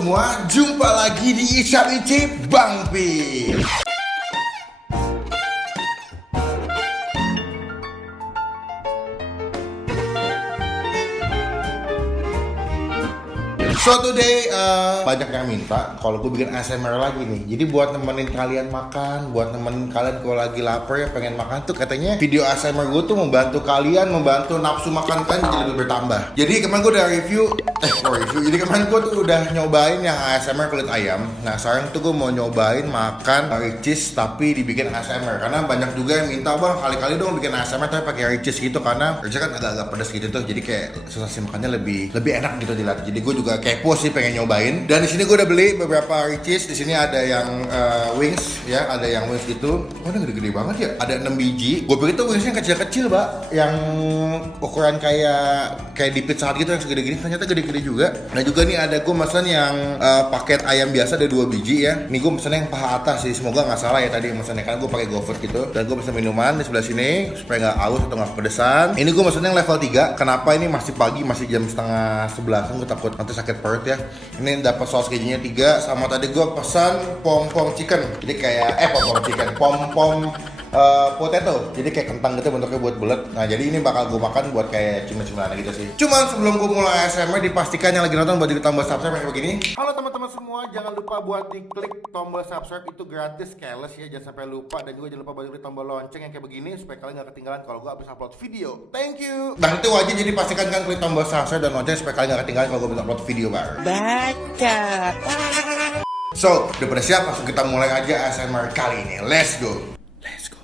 semua, jumpa lagi di Icap-Icip Bang Pi. So today banyak yang minta kalau gue bikin ASMR lagi nih. Jadi buat nemenin kalian makan, buat nemenin kalian kalau lagi lapar ya pengen makan tuh, katanya video ASMR gue tuh membantu kalian, membantu nafsu makan kalian jadi lebih bertambah. Jadi kemarin gue udah review. Jadi kemarin gue tuh udah nyobain yang ASMR kulit ayam. Nah sekarang tuh gue mau nyobain makan ricis tapi dibikin ASMR. Karena banyak juga yang minta, bang kali-kali dong bikin ASMR tapi pakai ricis gitu, karena ricis kan agak-agak pedas gitu tuh. Jadi kayak sensasi makannya lebih enak gitu dilihat. Jadi gue juga kepo sih, pengen nyobain. Dan di sini gue udah beli beberapa ricis. Di sini ada yang wings ya, ada yang wings gitu. Oh ini gede-gede banget ya. Ada 6 biji. Gue pikir tuh wingsnya kecil-kecil, Pak. Yang ukuran kayak di Pizza Hut gitu yang segede gini. Ternyata gede-gede juga. Nah juga nih ada gue pesan yang paket ayam biasa ada 2 biji ya. Nih gue pesan yang paha atas sih. Semoga nggak salah ya tadi pesannya, kan gue pakai GoFood gitu. Dan gue pesan minuman di sebelah sini supaya nggak aus atau nggak kepedesan. Ini gue pesan yang level 3. Kenapa ini masih pagi, masih jam setengah 11. Gue takut nanti sakit perut ya. Ini dapat saus kejunya 3, sama tadi gue pesan pom-pom chicken. Jadi kayak pom-pom chicken, pom-pom potato. Jadi kayak kentang gitu bentuknya buat bulat. Nah jadi ini bakal gue makan buat kayak cemilan gitu sih. Cuman sebelum gue mulai ASMR, dipastikan yang lagi nonton buat diklik tombol subscribe kayak begini. Halo teman-teman semua, jangan lupa buat diklik tombol subscribe, itu gratis, careless ya, jangan sampai lupa. Dan juga jangan lupa buat diklik tombol lonceng yang kayak begini supaya kalian gak ketinggalan kalau gue habis upload video. Thank you. Dan itu wajib, jadi pastikan kan klik tombol subscribe dan lonceng supaya kalian gak ketinggalan kalau gue upload video baru. Baca. So, udah pada siap? Langsung kita mulai aja ASMR kali ini. Let's go. Let's go.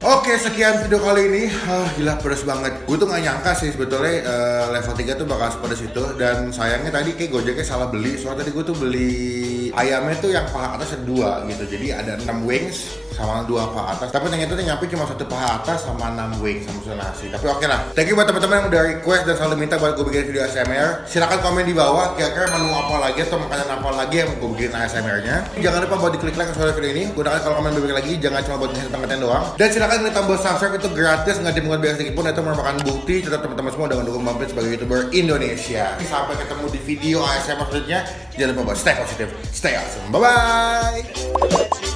Oke, sekian video kali ini. Gila pedas banget. Gue tuh gak nyangka sih sebetulnya level 3 tuh bakal sepedas itu. Dan sayangnya tadi kayak Gojeknya salah beli. Soalnya tadi gue tuh beli ayamnya tuh yang paha atas ada 2 gitu. Jadi ada 6 wings sama 2 paha atas. Tapi ternyata tuh nyampe cuma 1 paha atas sama 6 wings sama nasi. Tapi oke lah. Thank you buat teman-teman yang udah request dan selalu minta buat gue bikin video ASMR. Silahkan komen di bawah kira-kira menu apa lagi atau makanan apa lagi yang gue bikin ASMR-nya. Jangan lupa buat diklik like soal video ini. Gunakan kalau komen berikut lagi, jangan cuma buat ngasih konten doang. Dan silakan klik tombol subscribe, itu gratis, nggak dipungut biaya sedikit pun. Itu merupakan bukti tetap teman-teman semua udah mendukung Bang Pit sebagai YouTuber Indonesia. Sampai ketemu di video ASMR selanjutnya. Jangan lupa buat stay positif, stay awesome. Bye bye.